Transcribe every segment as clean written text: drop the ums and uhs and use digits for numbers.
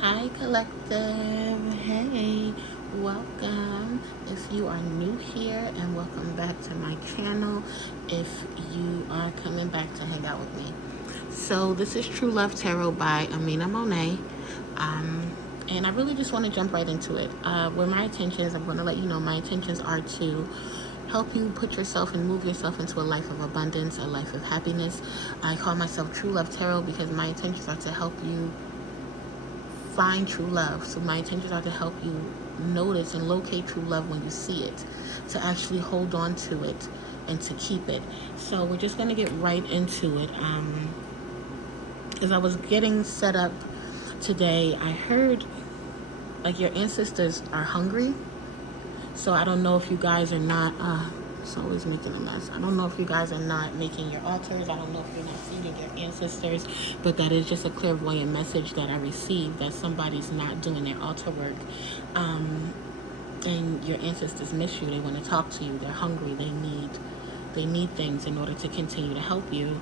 Hi, collective. Hey, welcome. If you are new here, and welcome back to my channel. If you are coming back to hang out with me. So, this is True Love Tarot by Amina Monet. And I really just want to jump right into it. Where my intentions, I'm going to let you know my intentions are to help you put yourself and move yourself into a life of abundance, a life of happiness. I call myself True Love Tarot because my intentions are to help you find true love. So my intentions are to help you notice and locate true love when you see it, to actually hold on to it and to keep it. So we're just going to get right into it. As I was getting set up today, I heard like your ancestors are hungry. So I don't know if you guys are not, it's always making a mess. I don't know if you guys are not making your altars. I don't know if you're not feeding your ancestors, but that is just a clairvoyant message that I received, that somebody's not doing their altar work. And your ancestors miss you. They want to talk to you. They're hungry. They need things in order to continue to help you.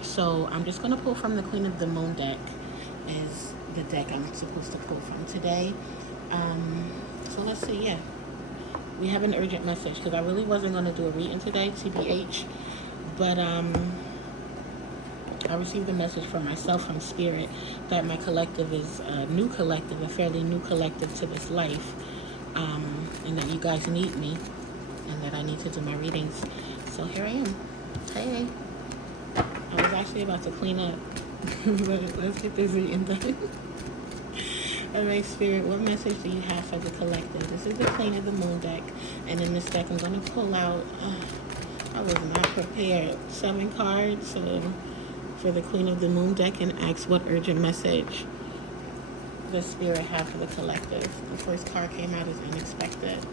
So I'm just going to pull from the Queen of the Moon deck, is the deck I'm supposed to pull from today. So let's see, yeah. We have an urgent message because I really wasn't going to do a reading today, TBH. But I received a message from myself, from Spirit, that my collective is a new collective, a fairly new collective to this life. And that you guys need me and that I need to do my readings. So here I am. Hey. I was actually about to clean up, but let's get this reading done. Alright, Spirit, what message do you have for the collective? This is the Queen of the Moon deck, and in this deck I'm going to pull out, I was not prepared, 7 cards for the Queen of the Moon deck, and ask what urgent message the Spirit have for the collective. The first card came out as unexpected,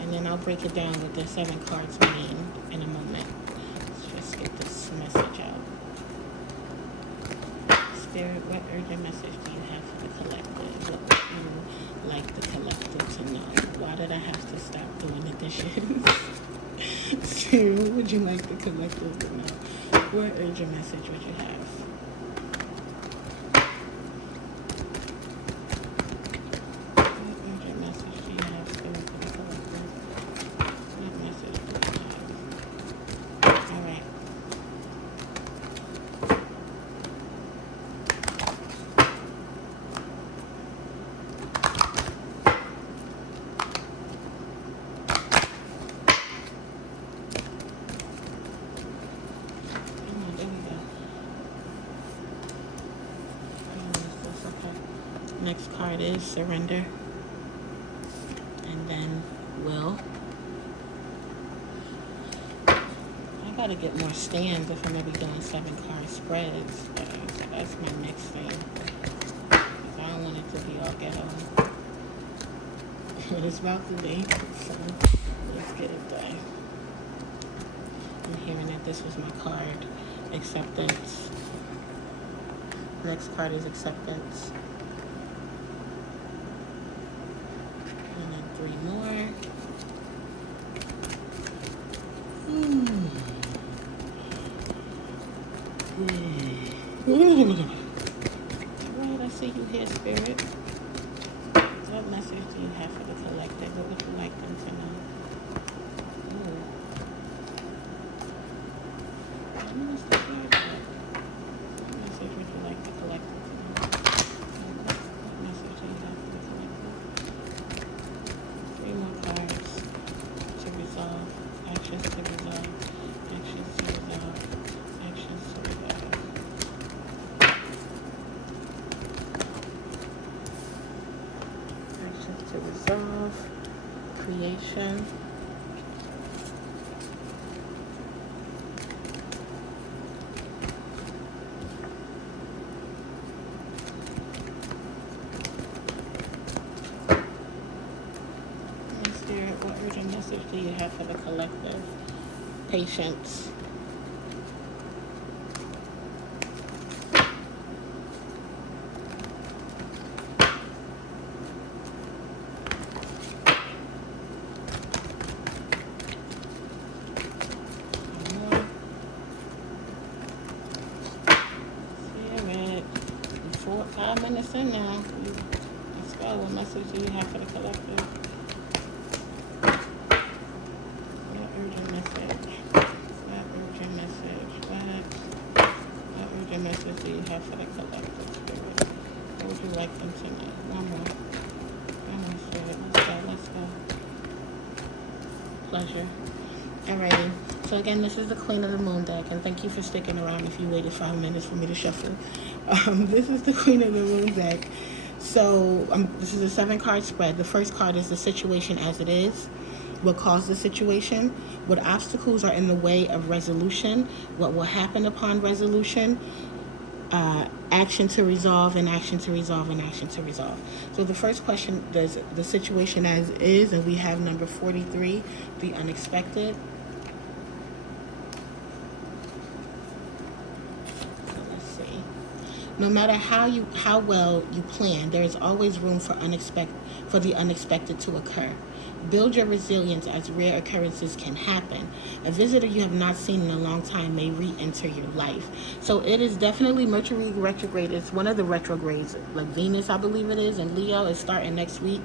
and then I'll break it down what the 7 cards mean in a moment. Let's just get this message out. Spirit, what urgent message do you have for the collective? What would you like the collective to know? Why did I have to stop doing the dishes? Spirit, what would you like the collective to know? What urgent message would you have? What urgent message do you have, Spirit, for the collective? What message do you have? All right. Next card is surrender, and then will. I gotta get more stands if I'm gonna be doing 7 card spreads. So that's my next thing. Because I don't want it to be all ghetto. But it's about to be, so let's get it done. I'm hearing that this was my card, acceptance. Next card is acceptance. And then 3 more. Alright, I see you here, Spirit. What message do you have for the collective? What would you like them to know? Ooh. What message would you like the collective to know? What message do you have for the collective? 3 more cards to resolve. Actions to resolve. Actions to resolve. Actions to resolve. Actions to resolve. Creation. Spirit, what urgent message do you have for the collective? Patience. 5 minutes in now. Let's go. What message do you have for the collective? What urgent message? What urgent message? What urgent message do you have for the collective spirit? What would you like them to know? One more. Spirit. Let's go. Pleasure. Alrighty. So again, this is the Queen of the Moon deck, and thank you for sticking around if you waited 5 minutes for me to shuffle. This is the Queen of the Moon deck. So this is a 7-card spread. The first card is the situation as it is. What caused the situation? What obstacles are in the way of resolution? What will happen upon resolution? Action to resolve, and action to resolve, and action to resolve. So the first question does the situation as is, and we have number 43, the unexpected. Let's see. No matter how well you plan, there is always room for the unexpected to occur. Build your resilience as rare occurrences can happen. A visitor you have not seen in a long time may re-enter your life. So it is definitely Mercury retrograde. It's one of the retrogrades, like Venus, I believe it is, and Leo is starting next week.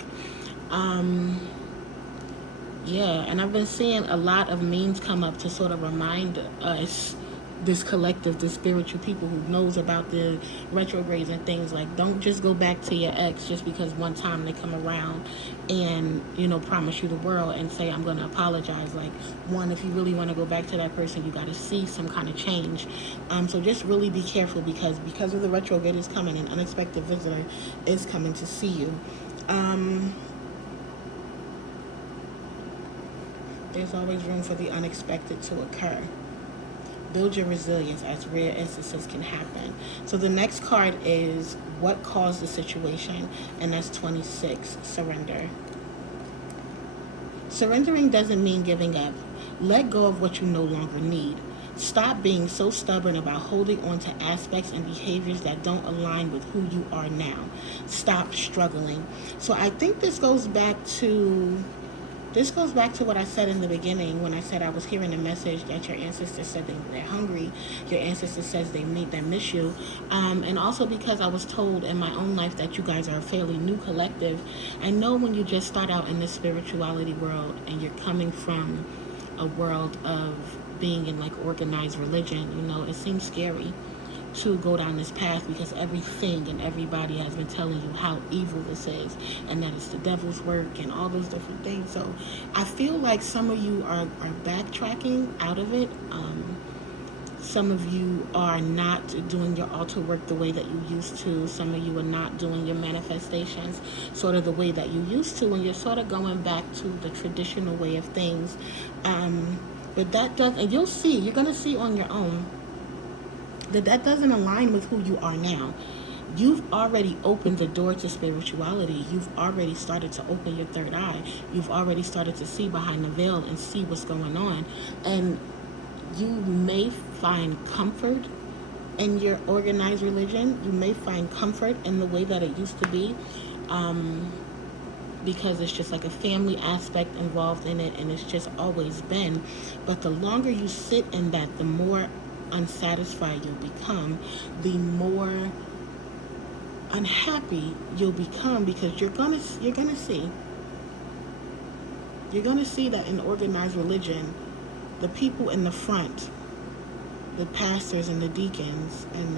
Yeah, and I've been seeing a lot of memes come up to sort of remind us, this collective, the spiritual people who knows about the retrogrades and things, like, don't just go back to your ex just because one time they come around and, promise you the world and say, I'm going to apologize. Like, one, if you really want to go back to that person, you got to see some kind of change. So just really be careful, because of the retrograde is coming, an unexpected visitor is coming to see you. There's always room for the unexpected to occur. Build your resilience as rare instances can happen. So the next card is what caused the situation, and that's 26, surrender. Surrendering doesn't mean giving up. Let go of what you no longer need. Stop being so stubborn about holding on to aspects and behaviors that don't align with who you are now. Stop struggling. So I think this goes back to what I said in the beginning, when I said I was hearing a message that your ancestors said they're hungry, your ancestors says they miss you, and also because I was told in my own life that you guys are a fairly new collective. I know when you just start out in this spirituality world and you're coming from a world of being in like organized religion, it seems scary to go down this path, because everything and everybody has been telling you how evil this is and that it's the devil's work and all those different things. So I feel like some of you are backtracking out of it. Some of you are not doing your altar work the way that you used to. Some of you are not doing your manifestations sort of the way that you used to, and you're sort of going back to the traditional way of things. But that does, and you're going to see on your own that doesn't align with who you are now. You've already opened the door to spirituality. You've already started to open your third eye. You've already started to see behind the veil and see what's going on. And you may find comfort in your organized religion. You may find comfort in the way that it used to be, because it's just like a family aspect involved in it, and it's just always been. But the longer you sit in that, the more unsatisfied you'll become, the more unhappy you'll become, because you're gonna see that in organized religion, the people in the front, the pastors and the deacons and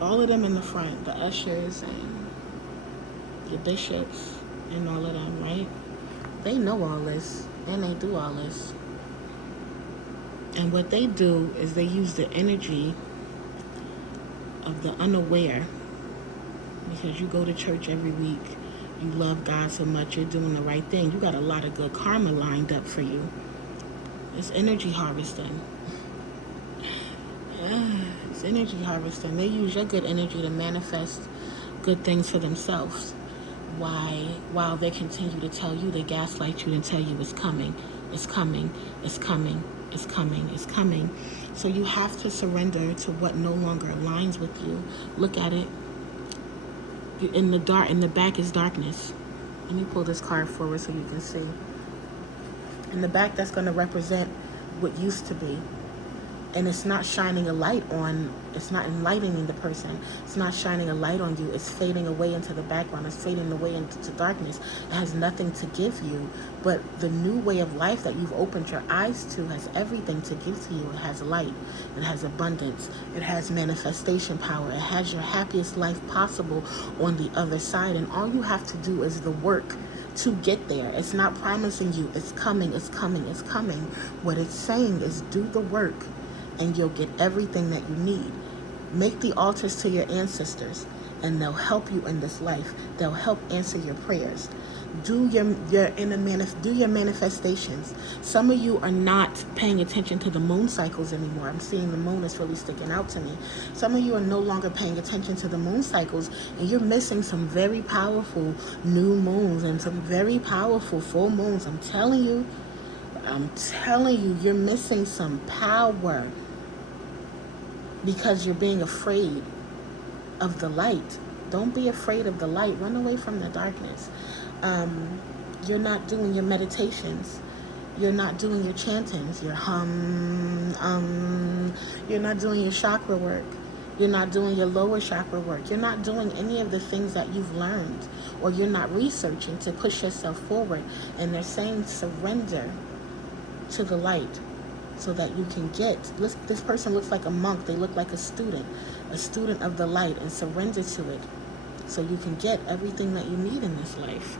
all of them in the front, the ushers and the bishops and all of them, right? They know all this and they do all this. And what they do is they use the energy of the unaware, because you go to church every week, you love God so much, you're doing the right thing, you got a lot of good karma lined up for you. It's energy harvesting. Yeah, it's energy harvesting. They use your good energy to manifest good things for themselves. While they continue to tell you, they gaslight you and tell you it's coming, it's coming, it's coming, it's coming, it's coming. So you have to surrender to what no longer aligns with you. Look at it. In the back is darkness. Let me pull this card forward so you can see. In the back, that's going to represent what used to be. And it's not shining a light on, it's not enlightening the person, it's not shining a light on you, it's fading away into the background, it's fading away into darkness. It has nothing to give you. But the new way of life that you've opened your eyes to has everything to give to you. It has light, it has abundance, it has manifestation power, it has your happiest life possible on the other side. And all you have to do is the work to get there. It's not promising you it's coming, it's coming, it's coming. What it's saying is do the work and you'll get everything that you need. Make the altars to your ancestors and they'll help you in this life. They'll help answer your prayers. Do your manifestations. Some of you are not paying attention to the moon cycles anymore. I'm seeing the moon is really sticking out to me. Some of you are no longer paying attention to the moon cycles, and you're missing some very powerful new moons and some very powerful full moons. I'm telling you, you're missing some power because you're being afraid of the light. Don't be afraid of the light. Run away from the darkness. You're not doing your meditations. You're not doing your chantings, your you're not doing your chakra work. You're not doing your lower chakra work. You're not doing any of the things that you've learned, or you're not researching to push yourself forward. And they're saying surrender to the light so that you can get, this person looks like a monk, they look like a student of the light, and surrender to it so you can get everything that you need in this life.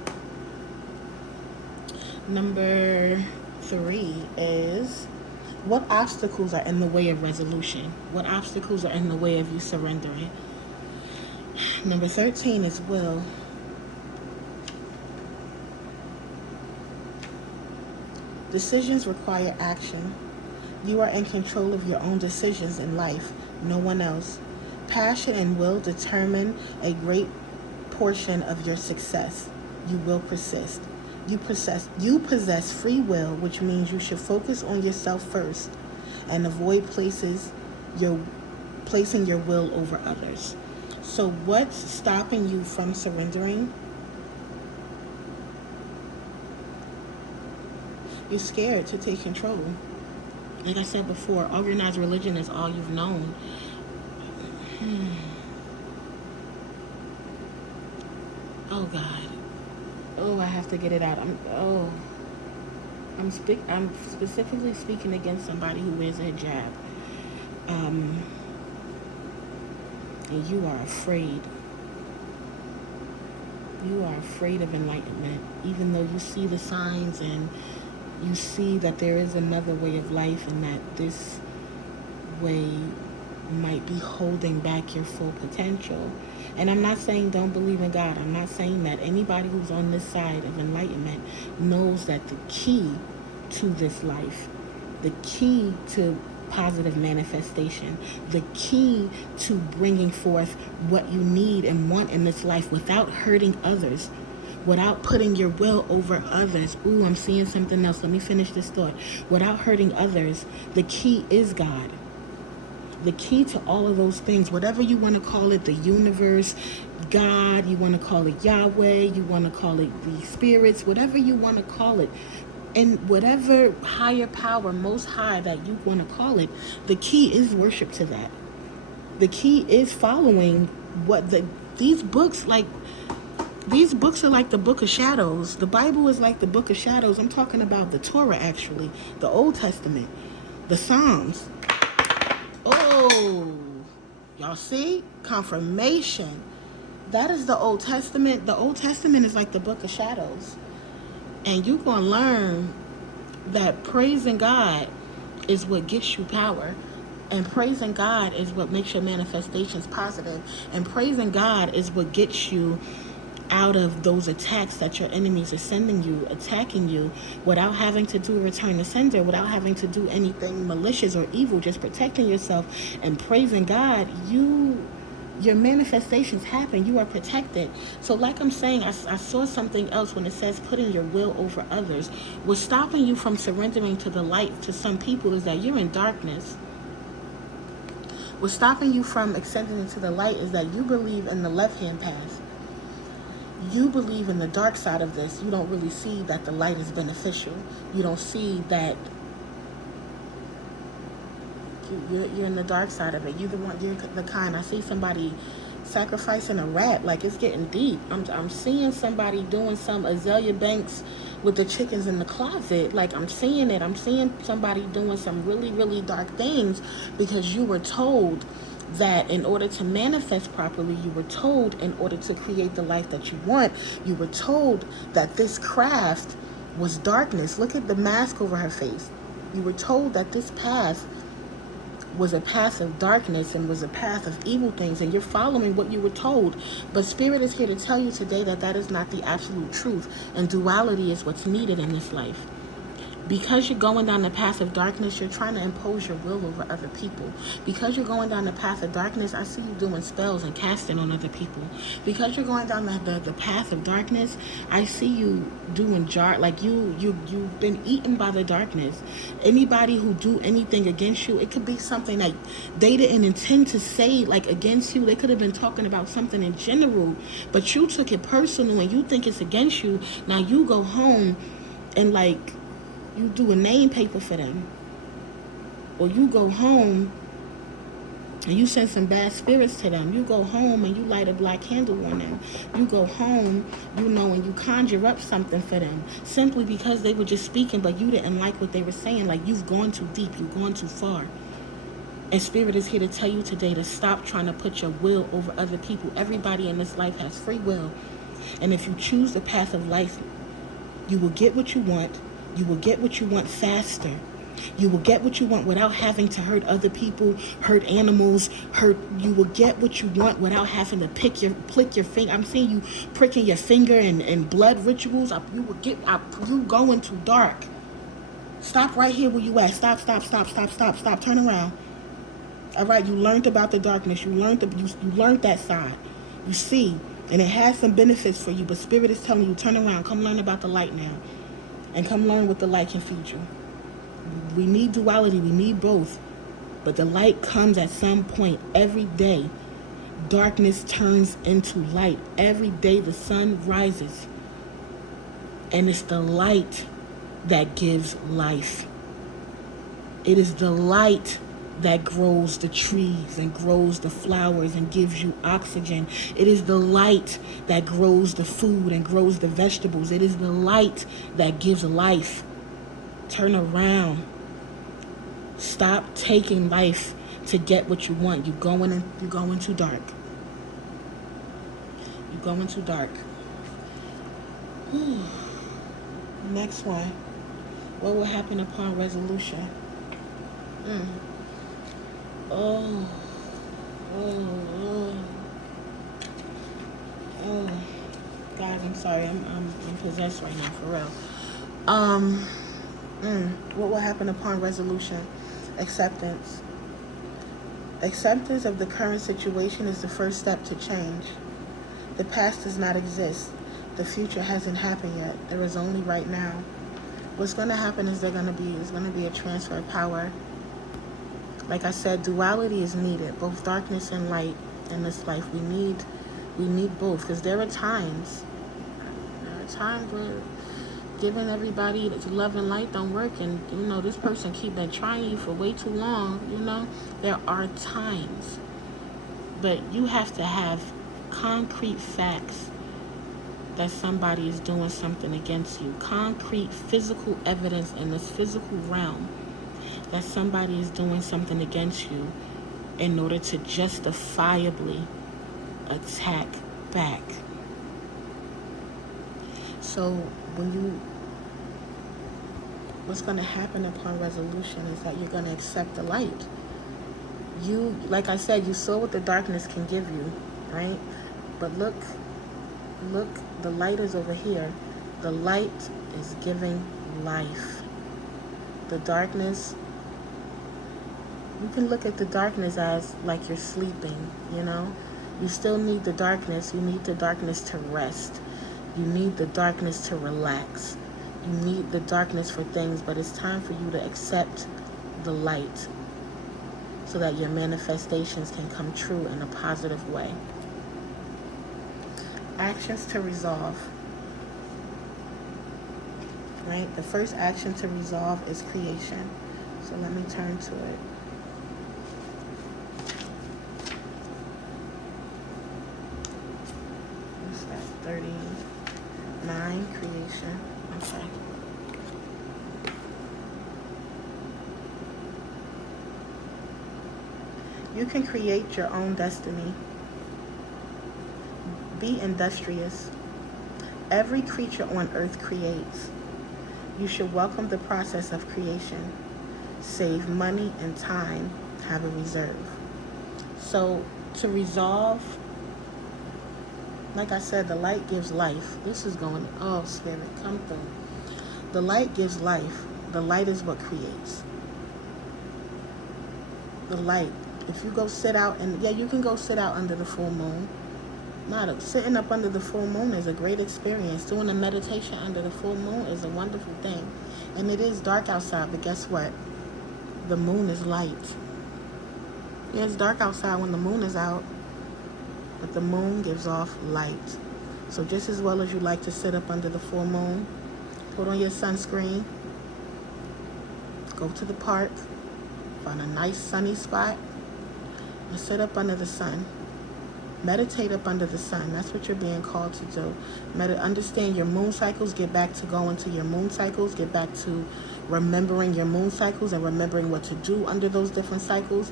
Number 3 is, what obstacles are in the way of resolution? What obstacles are in the way of you surrendering? Number 13 is will. Decisions require action. You are in control of your own decisions in life, no one else. Passion and will determine a great portion of your success. You will persist. You possess free will, which means you should focus on yourself first and avoid placing your will over others. So what's stopping you from surrendering? You're scared to take control. Like I said before, organized religion is all you've known. Oh God. Oh, I have to get it out. I'm specifically speaking against somebody who wears a hijab. And you are afraid. You are afraid of enlightenment, even though you see the signs and you see that there is another way of life, and that this way might be holding back your full potential. And I'm not saying don't believe in God. I'm not saying that. Anybody who's on this side of enlightenment knows that the key to this life, the key to positive manifestation, the key to bringing forth what you need and want in this life without hurting others, without putting your will over others. Ooh, I'm seeing something else. Let me finish this thought. Without hurting others, the key is God. The key to all of those things, whatever you want to call it, the universe, God, you want to call it Yahweh, you want to call it the spirits, whatever you want to call it, and whatever higher power, most high that you want to call it, the key is worship to that. The key is following what these books are like the book of shadows. The Bible is like the book of shadows. I'm talking about the Torah, actually, the Old Testament, the Psalms. Oh, y'all see? Confirmation. That is the Old Testament. The Old Testament is like the book of shadows. And you're going to learn that praising God is what gets you power. And praising God is what makes your manifestations positive. And praising God is what gets you out of those attacks that your enemies are sending you, attacking you, without having to do a return to sender, without having to do anything malicious or evil, just protecting yourself and praising God. Your manifestations happen. You are protected. So like I'm saying, I saw something else when it says putting your will over others. What's stopping you from surrendering to the light to some people is that you're in darkness. What's stopping you from ascending into the light is that you believe in the left-hand path. You believe in the dark side of this. You don't really see that the light is beneficial. You don't see that you're in the dark side of it. You're the kind. I see somebody sacrificing a rat. Like, it's getting deep. I'm seeing somebody doing some Azalea Banks with the chickens in the closet. Like, I'm seeing it. I'm seeing somebody doing some really, really dark things because you were told that in order to manifest properly, you were told in order to create the life that you want, you were told that this craft was darkness. Look at the mask over her face. You were told that this path was a path of darkness and was a path of evil things, and you're following what you were told. But Spirit is here to tell you today that that is not the absolute truth, and duality is what's needed in this life. Because you're going down the path of darkness, you're trying to impose your will over other people. Because you're going down the path of darkness, I see you doing spells and casting on other people. Because you're going down the path of darkness, I see you doing like you've been eaten by the darkness. Anybody who do anything against you, it could be something like they didn't intend to say like against you. They could have been talking about something in general, but you took it personal and you think it's against you. Now you go home and like you do a name paper for them, or you go home and you send some bad spirits to them. You go home and you light a black candle on them. You go home, and you conjure up something for them simply because they were just speaking, but you didn't like what they were saying. Like, you've gone too deep, you've gone too far. And Spirit is here to tell you today to stop trying to put your will over other people. Everybody in this life has free will, and if you choose the path of life, you will get what you want. You will get what you want faster. You will get what you want without having to hurt other people, hurt animals, you will get what you want without having to prick your finger. I'm seeing you pricking your finger and blood rituals. You going too dark. Stop right here where you at. Stop. Turn around. All right, you learned about the darkness. You learned that side. You see, and it has some benefits for you, but Spirit is telling you, turn around. Come learn about the light now. And come learn what the light can feed you. We need duality. We need both. But the light comes at some point. Every day, darkness turns into light. Every day the sun rises. And it's the light that gives life. It is the light that grows the trees and grows the flowers and gives you oxygen. It is the light that grows the food and grows the vegetables. It is the light that gives life. Turn around. Stop taking life to get what you want. You're going too dark. You're going too dark. Next one. What will happen upon resolution? Oh, guys, I'm sorry. I'm possessed right now, for real. What will happen upon resolution? Acceptance. Acceptance of the current situation is the first step to change. The past does not exist. The future hasn't happened yet. There is only right now. What's going to happen is there's going to be a transfer of power. Like I said, duality is needed, both darkness and light in this life. We need both, because there are times where giving everybody love and light don't work, and this person keep been trying you for way too long. There are times, but you have to have concrete facts that somebody is doing something against you, concrete physical evidence in this physical realm that somebody is doing something against you in order to justifiably attack back. So what's going to happen upon resolution is that you're going to accept the light. Like I said, you saw what the darkness can give you, right? But look, the light is over here. The light is giving life. The darkness, you can look at the darkness as like you're sleeping, You still need the darkness. You need the darkness to rest. You need the darkness to relax. You need the darkness for things, but it's time for you to accept the light so that your manifestations can come true in a positive way. Actions to resolve. Right? The first action to resolve is creation. So let me turn to it. 39, creation. Okay. You can create your own destiny. Be industrious. Every creature on earth creates. You should welcome the process of creation. Save money and time. Have a reserve. So to resolve, like I said, the light gives life. This is going, oh, Spirit, come through. The light gives life. The light is what creates. The light. If you go sit out, and yeah, you can go sit out under the full moon. Sitting up under the full moon is a great experience. Doing a meditation under the full moon is a wonderful thing. And it is dark outside, but guess what? The moon is light. Yeah, it's dark outside when the moon is out, but the moon gives off light. So just as well as you like to sit up under the full moon, put on your sunscreen, go to the park, find a nice sunny spot, and sit up under the sun. Meditate up under the sun. That's what you're being called to do. Understand your moon cycles. Get back to going to your moon cycles. Get back to remembering your moon cycles and remembering what to do under those different cycles.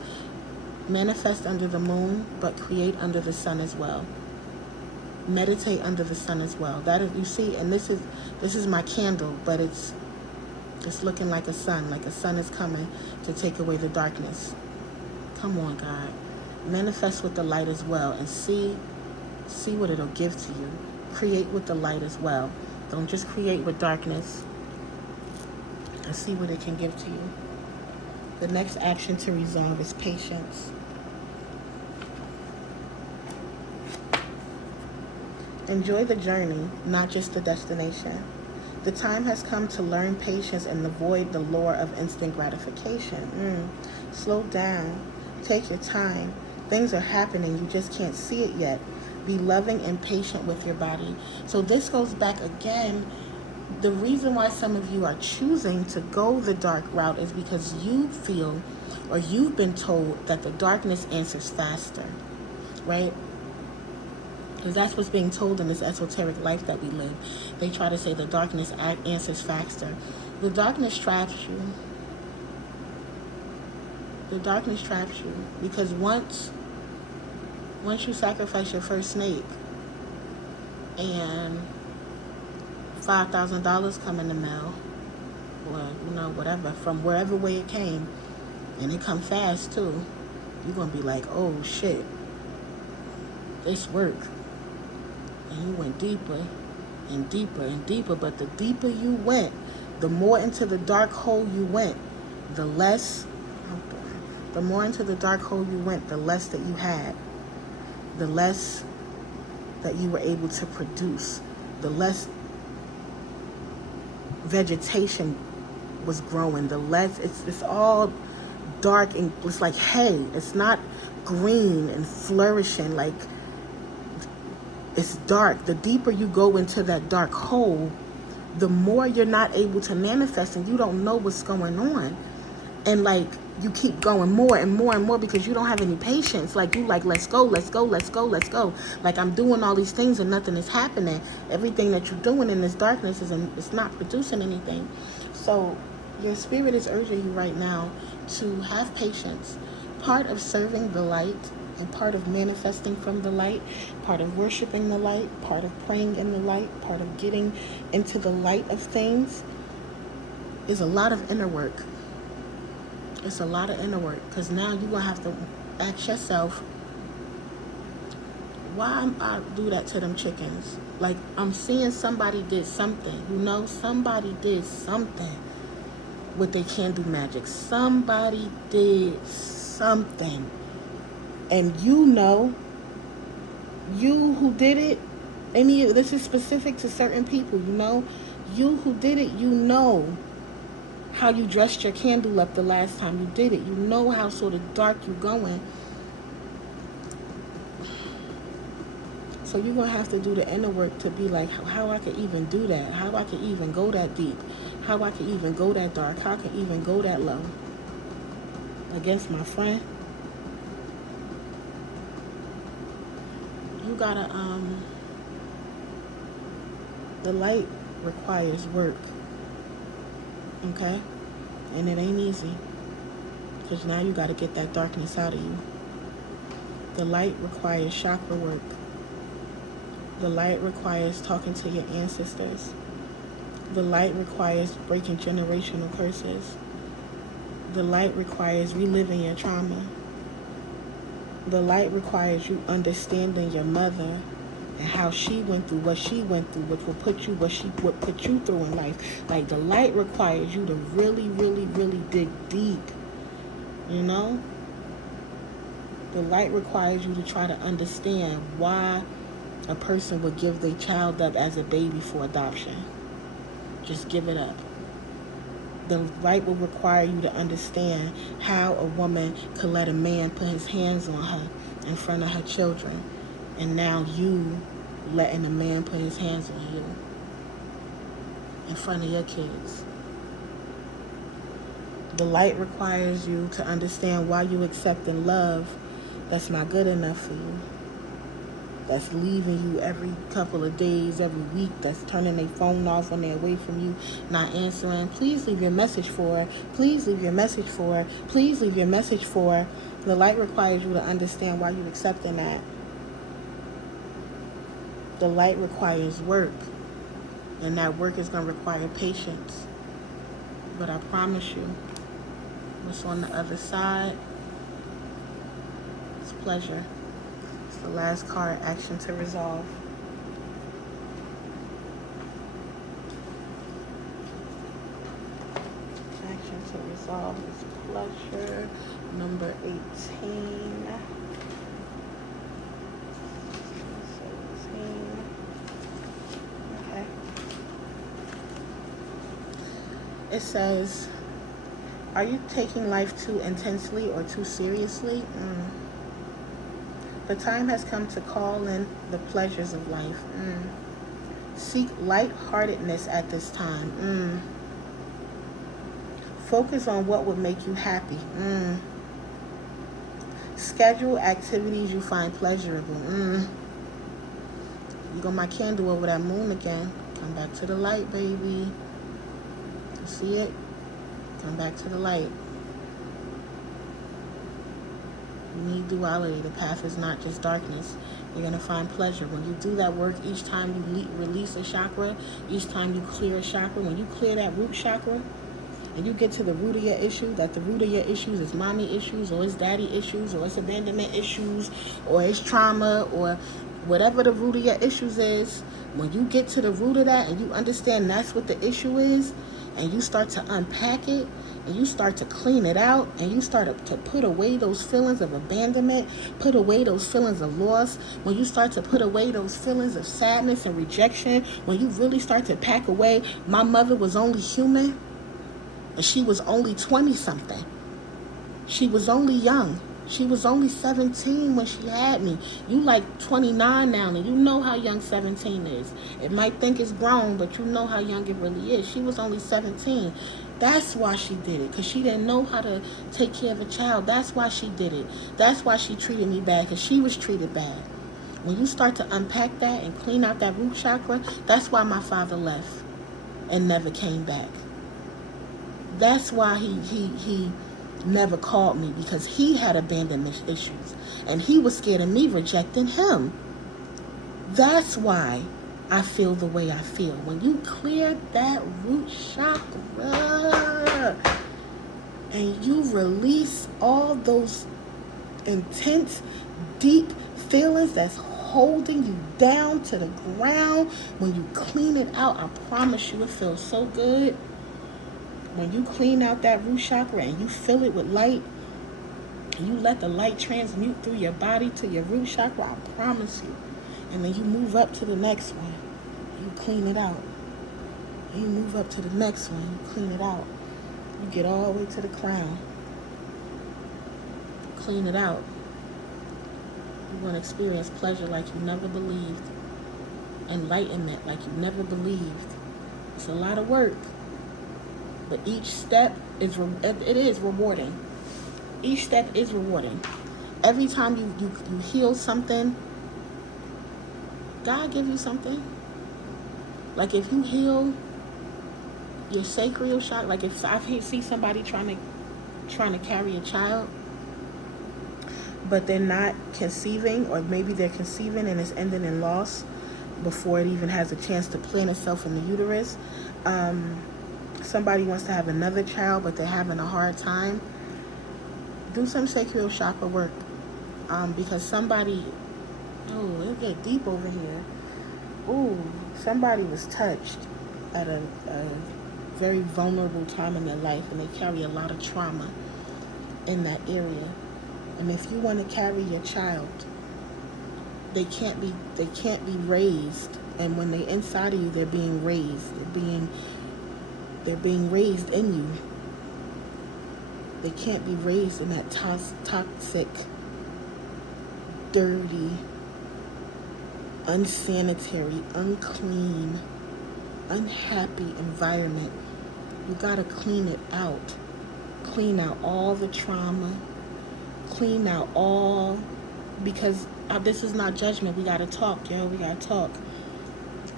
Manifest under the moon, but create under the sun as well. Meditate under the sun as well. That is, you see, and this is my candle, but it's looking like a sun. Like a sun is coming to take away the darkness. Come on, God. Manifest with the light as well, and see what it'll give to you. Create with the light as well. Don't just create with darkness, and see what it can give to you. The next action to resolve is patience. Enjoy the journey, not just the destination. The time has come to learn patience and avoid the lure of instant gratification. Slow down. Take your time. Things are happening. You just can't see it yet. Be loving and patient with your body. So this goes back again. The reason why some of you are choosing to go the dark route is because you feel, or you've been told, that the darkness answers faster, right? Because that's what's being told in this esoteric life that we live. They try to say the darkness answers faster. The darkness traps you. The darkness traps you. Because once you sacrifice your first snake and $5,000 come in the mail, or whatever, from wherever way it came, and it come fast too, you're gonna be like, oh shit, this worked. And you went deeper and deeper and deeper. But the deeper you went, the more into the dark hole you went, the more into the dark hole you went, the less that you had, the less that you were able to produce, the less vegetation was growing, the less, it's all dark, and it's like hay. It's not green and flourishing. Like, it's dark. The deeper you go into that dark hole, the more you're not able to manifest, and you don't know what's going on. And like, you keep going more and more and more because you don't have any patience. Like, you like, let's go, let's go, let's go, let's go. Like, I'm doing all these things and nothing is happening. Everything that you're doing in this darkness it's not producing anything. So your spirit is urging you right now to have patience. Part of serving the light and part of manifesting from the light, part of worshiping the light, part of praying in the light, part of getting into the light of things is a lot of inner work. It's a lot of inner work, because now you're going to have to ask yourself, why I do that to them chickens? Like, I'm seeing somebody did something, somebody did something with their candle magic. Somebody did something. And you who did it, this is specific to certain people, you who did it, how you dressed your candle up the last time you did it. You know how sort of dark you're going. So you're going to have to do the inner work to be like, how I could even do that, how I could even go that deep, how I could even go that dark, how I could even go that low against my friend. You gotta The light requires work, okay? And it ain't easy, because now you got to get that darkness out of you. The light requires chakra work. The light requires talking to your ancestors. The light requires breaking generational curses. The light requires reliving your trauma. The light requires you understanding your mother and how she went through what she went through, which will put you what she would put you through in life. Like, the light requires you to really, really, really dig deep. You know? The light requires you to try to understand why a person would give their child up as a baby for adoption. Just give it up. The light will require you to understand how a woman could let a man put his hands on her in front of her children, and now you letting a man put his hands on you in front of your kids. The light requires you to understand why you accepting love that's not good enough for you, that's leaving you every couple of days, every week, that's turning their phone off when they're away from you, not answering. Please leave your message for. Please leave your message for. Please leave your message for. The light requires you to understand why you're accepting that. The light requires work, and that work is going to require patience. But I promise you, what's on the other side is pleasure. The last card, action to resolve. Action to resolve is pleasure. Number 18. 17. Okay. It says, are you taking life too intensely or too seriously? The time has come to call in the pleasures of life. Seek lightheartedness at this time. Focus on what would make you happy. Schedule activities you find pleasurable. You got my candle over that moon again. Come back to the light, baby. You see it? Come back to the light. You need duality. The path is not just darkness. You're going to find pleasure. When you do that work, each time you release a chakra, each time you clear a chakra, when you clear that root chakra, and you get to the root of your issue, that the root of your issues is mommy issues, or it's daddy issues, or it's abandonment issues, or it's trauma, or whatever the root of your issues is, when you get to the root of that and you understand that's what the issue is, and you start to unpack it, and you start to clean it out, and you start to put away those feelings of abandonment, put away those feelings of loss, when you start to put away those feelings of sadness and rejection, when you really start to pack away, my mother was only human, and she was only 20-something. She was only young. She was only 17 when she had me. You like 29 now, and you know how young 17 is. It might think it's grown, but you know how young it really is. She was only 17. That's why she did it, because she didn't know how to take care of a child. That's why she did it. That's why she treated me bad, because she was treated bad. When you start to unpack that and clean out that root chakra, that's why my father left and never came back. That's why he never called me, because he had abandonment issues and he was scared of me rejecting him. That's why I feel the way I feel. When you clear that root chakra and you release all those intense, deep feelings that's holding you down to the ground, when you clean it out, I promise you it feels so good. When you clean out that root chakra and you fill it with light, and you let the light transmute through your body to your root chakra, I promise you. And then you move up to the next one, you clean it out. And you move up to the next one, you clean it out. You get all the way to the crown. Clean it out. You're going to experience pleasure like you never believed. Enlightenment like you never believed. It's a lot of work. But each step is rewarding. Each step is rewarding. Every time you heal something, God give you something. Like if you heal your sacral chakra, like if I see somebody trying to carry a child, but they're not conceiving, or maybe they're conceiving and it's ending in loss before it even has a chance to plant itself in the uterus. Somebody wants to have another child, but they're having a hard time. Do some sacral chakra work, because somebody, oh, it get deep over here. Ooh, somebody was touched at a very vulnerable time in their life, and they carry a lot of trauma in that area. And if you want to carry your child, they can't be raised. And when they're inside of you, they're being raised. They're being raised in you. They can't be raised in that toxic, dirty, unsanitary, unclean, unhappy environment. You gotta clean it out. Clean out all the trauma. Clean out all, because this is not judgment. We gotta talk, yo. We gotta talk.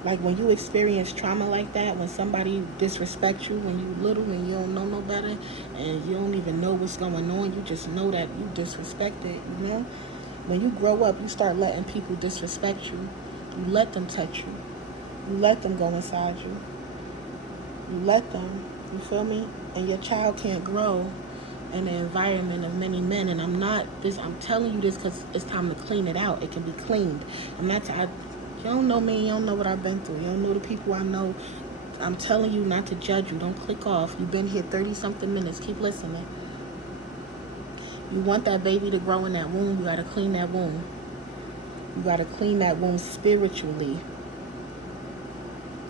Like when you experience trauma like that, when somebody disrespects you when you little and you don't know no better, and you don't even know what's going on, you just know that you disrespected, you know? When you grow up, you start letting people disrespect you. You let them touch you. You let them go inside you. You let them, you feel me? And your child can't grow in the environment of many men. And I'm telling you this because it's time to clean it out. It can be cleaned. You don't know me, you don't know what I've been through. You don't know the people I know. I'm telling you not to judge you. Don't click off. You've been here 30-something minutes. Keep listening. You want that baby to grow in that womb, you got to clean that womb. You got to clean that womb spiritually.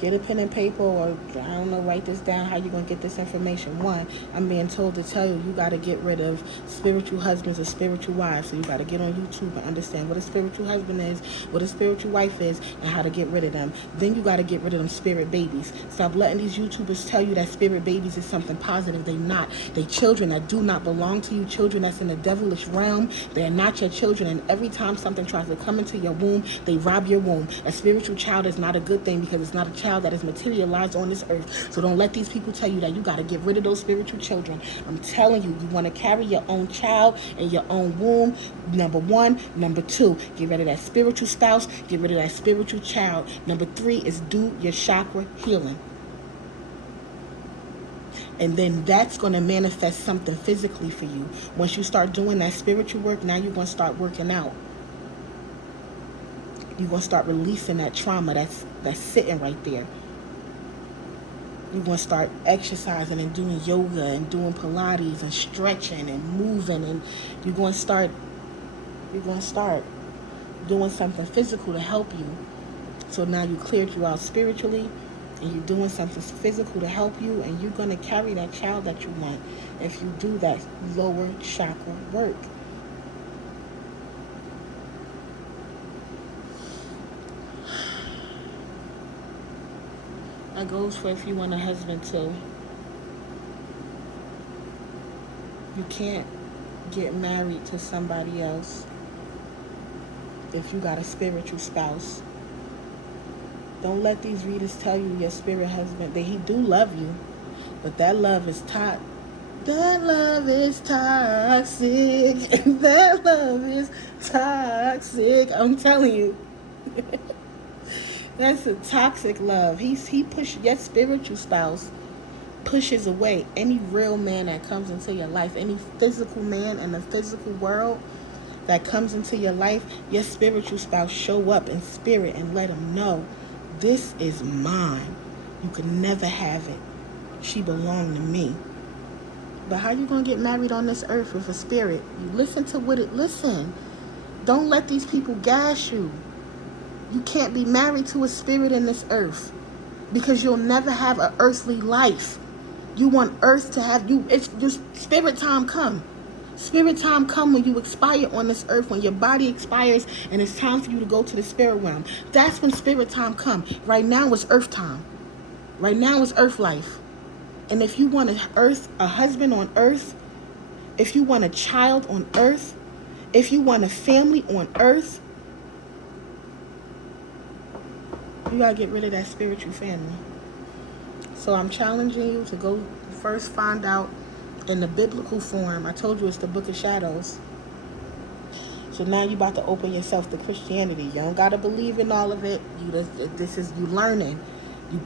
Get a pen and paper, or I don't know, write this down, how you going to get this information. One, I'm being told to tell you, you got to get rid of spiritual husbands or spiritual wives. So you got to get on YouTube and understand what a spiritual husband is, what a spiritual wife is, and how to get rid of them. Then you got to get rid of them spirit babies. Stop letting these YouTubers tell you that spirit babies is something positive. They not. They children that do not belong to you, children that's in the devilish realm. They are not your children, and every time something tries to come into your womb, they rob your womb. A spiritual child is not a good thing, because it's not a child that is materialized on this earth. So don't let these people tell you that you got to get rid of those spiritual children. I'm telling you, you want to carry your own child in your own womb. Number one. Number two, get rid of that spiritual spouse. Get rid of that spiritual child. Number three is do your chakra healing. And then that's going to manifest something physically for you. Once you start doing that spiritual work, now you're going to start working out. You're going to start releasing that trauma that's sitting right there. You're going to start exercising and doing yoga and doing Pilates and stretching and moving, and you're going to start doing something physical to help you. So now you cleared you out spiritually, and you're doing something physical to help you, and you're going to carry that child that you want if you do that lower chakra work. That goes for if you want a husband too. You can't get married to somebody else if you got a spiritual spouse. Don't let these readers tell you your spirit husband that he do love you, but that love is toxic. That love is toxic. That love is toxic. I'm telling you. That's a toxic love. He pushes, your spiritual spouse pushes away any real man that comes into your life. Any physical man in the physical world that comes into your life, your spiritual spouse show up in spirit and let him know, this is mine. You can never have it. She belonged to me. But how you going to get married on this earth with a spirit? You listen to what it, listen. Don't let these people gas you. You can't be married to a spirit in this earth, because you'll never have an earthly life. You want earth to have you. It's just spirit time come. Spirit time come when you expire on this earth, when your body expires and it's time for you to go to the spirit realm. That's when spirit time come. Right now it's earth time. Right now it's earth life. And if you want a husband on earth, if you want a child on earth, if you want a family on earth, You gotta get rid of that spiritual family. So I'm challenging you to go first find out in the biblical form. I told you it's the book of shadows. So now you about to open yourself to Christianity. You don't gotta believe in all of it. This is you learning.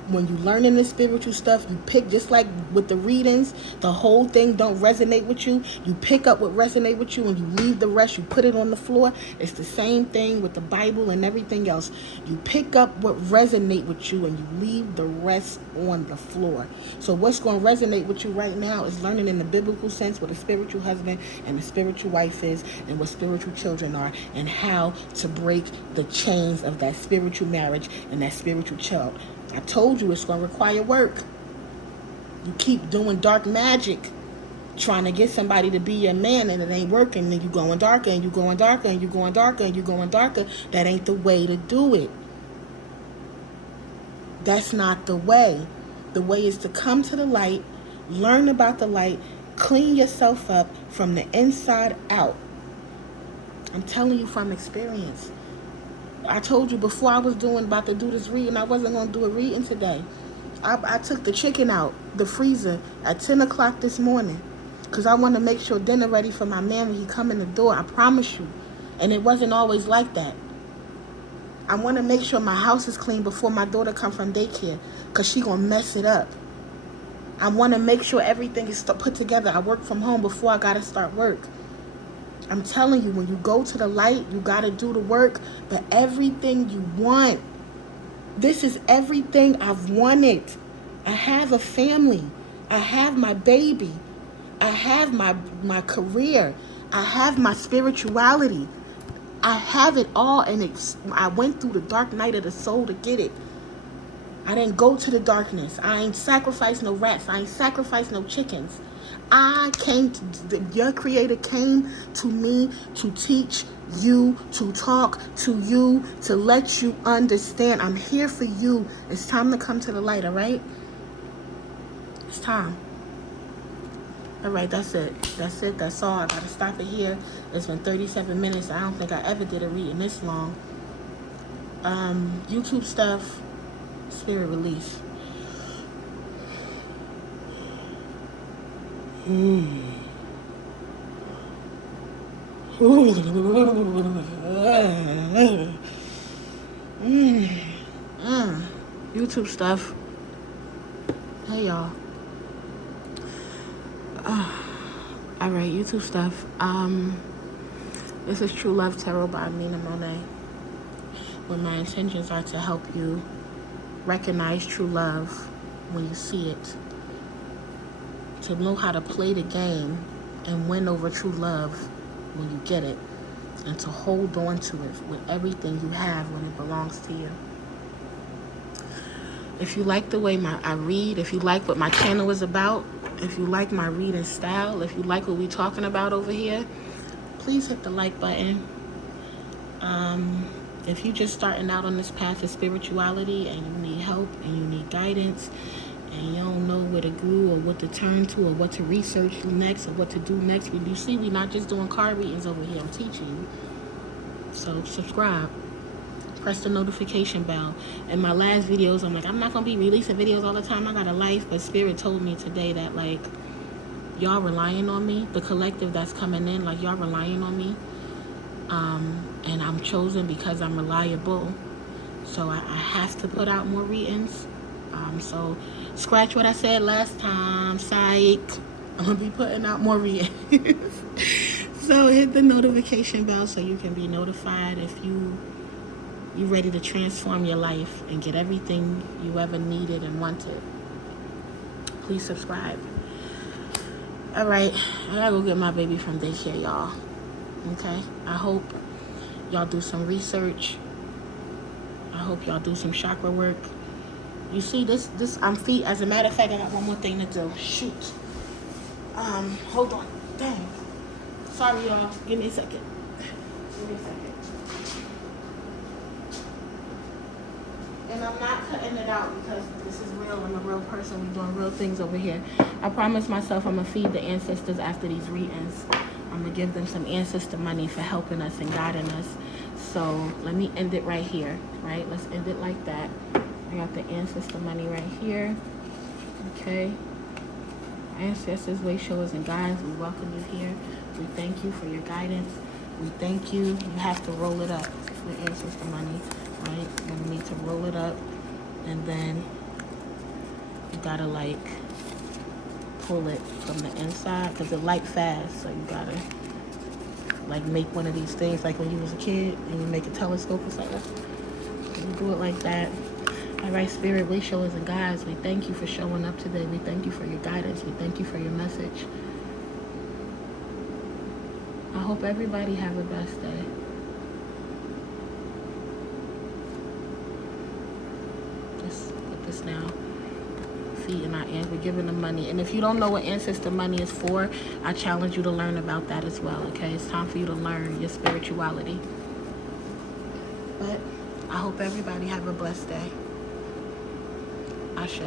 When you learning the spiritual stuff, you pick, just like with the readings, the whole thing don't resonate with you. You pick up what resonate with you and you leave the rest. You put it on the floor. It's the same thing with the Bible and everything else. You pick up what resonate with you and you leave the rest on the floor. So what's going to resonate with you right now is learning in the biblical sense what a spiritual husband and a spiritual wife is, and what spiritual children are, and how to break the chains of that spiritual marriage and that spiritual child. I told you it's going to require work. You keep doing dark magic, trying to get somebody to be your man, and it ain't working. And you going darker, and you going darker, and you going darker, and you going darker. That ain't the way to do it. That's not the way. The way is to come to the light, learn about the light, clean yourself up from the inside out. I'm telling you from experience. I told you before I was about to do this reading, I wasn't going to do a reading today. I took the chicken out the freezer at 10 o'clock this morning because I want to make sure dinner ready for my man when he come in the door. I promise you. And it wasn't always like that. I want to make sure my house is clean before my daughter come from daycare because she going to mess it up. I want to make sure everything is put together. I work from home before I got to start work. I'm telling you, when you go to the light, you got to do the work. But everything you want, this is everything I've wanted. I have a family. I have my baby. I have my career. I have my spirituality. I have it all, and I went through the dark night of the soul to get it. I didn't go to the darkness. I ain't sacrificed no rats. I ain't sacrificed no chickens. Your creator came to me to teach you, to talk to you, to let you understand. I'm here for you. It's time to come to the light, all right? It's time. All right, that's it. That's it. That's all. I got to stop it here. It's been 37 minutes. I don't think I ever did a reading this long. YouTube stuff, spirit release. YouTube stuff. Hey y'all. All right, YouTube stuff. This is True Love Tarot by Mina Monet, where my intentions are to help you recognize true love when you see it, to know how to play the game and win over true love when you get it, and to hold on to it with everything you have when it belongs to you. If you like the way I read, if you like what my channel is about, if you like my reading style, if you like what we're talking about over here, please hit the like button. If you're just starting out on this path of spirituality and you need help and you need guidance and you don't know where to go or what to turn to or what to research next or what to do next, you see we're not just doing card readings over here. I'm teaching you. So subscribe. Press the notification bell. In my last videos, I'm like, I'm not going to be releasing videos all the time. I got a life. But Spirit told me today that, like, y'all relying on me. The collective that's coming in, like, y'all relying on me. And I'm chosen because I'm reliable. So I have to put out more readings. So scratch what I said last time. Psych. I'm going to be putting out more readings. So hit the notification bell so you can be notified if you're ready to transform your life and get everything you ever needed and wanted. Please subscribe. All right, I gotta go get my baby from daycare, y'all. Okay, I hope y'all do some research. I hope y'all do some chakra work. You see, this I'm feet. As a matter of fact, I got one more thing to do. Shoot. Hold on. Dang. Sorry, y'all. Give me a second. Give me a second. And I'm not cutting it out because this is real. I'm a real person. We're doing real things over here. I promised myself I'm going to feed the ancestors after these readings. I'm going to give them some ancestor money for helping us and guiding us. So let me end it right here, right? Let's end it like that. I got the ancestor money right here. Okay. Ancestors, way showers, and guides, we welcome you here. We thank you for your guidance. We thank you. You have to roll it up with ancestor money, right? You're gonna need to roll it up, and then you gotta like pull it from the inside because it light fast. So you gotta like make one of these things like when you was a kid and you make a telescope or something. You do it like that. All right, spirit, way showers, and guides, we thank you for showing up today. We thank you for your guidance. We thank you for your message. I hope everybody have a best day. Just put this now. Feet in our hands. We're giving them money. And if you don't know what ancestor money is for, I challenge you to learn about that as well, okay? It's time for you to learn your spirituality. But I hope everybody have a blessed day. Ashe.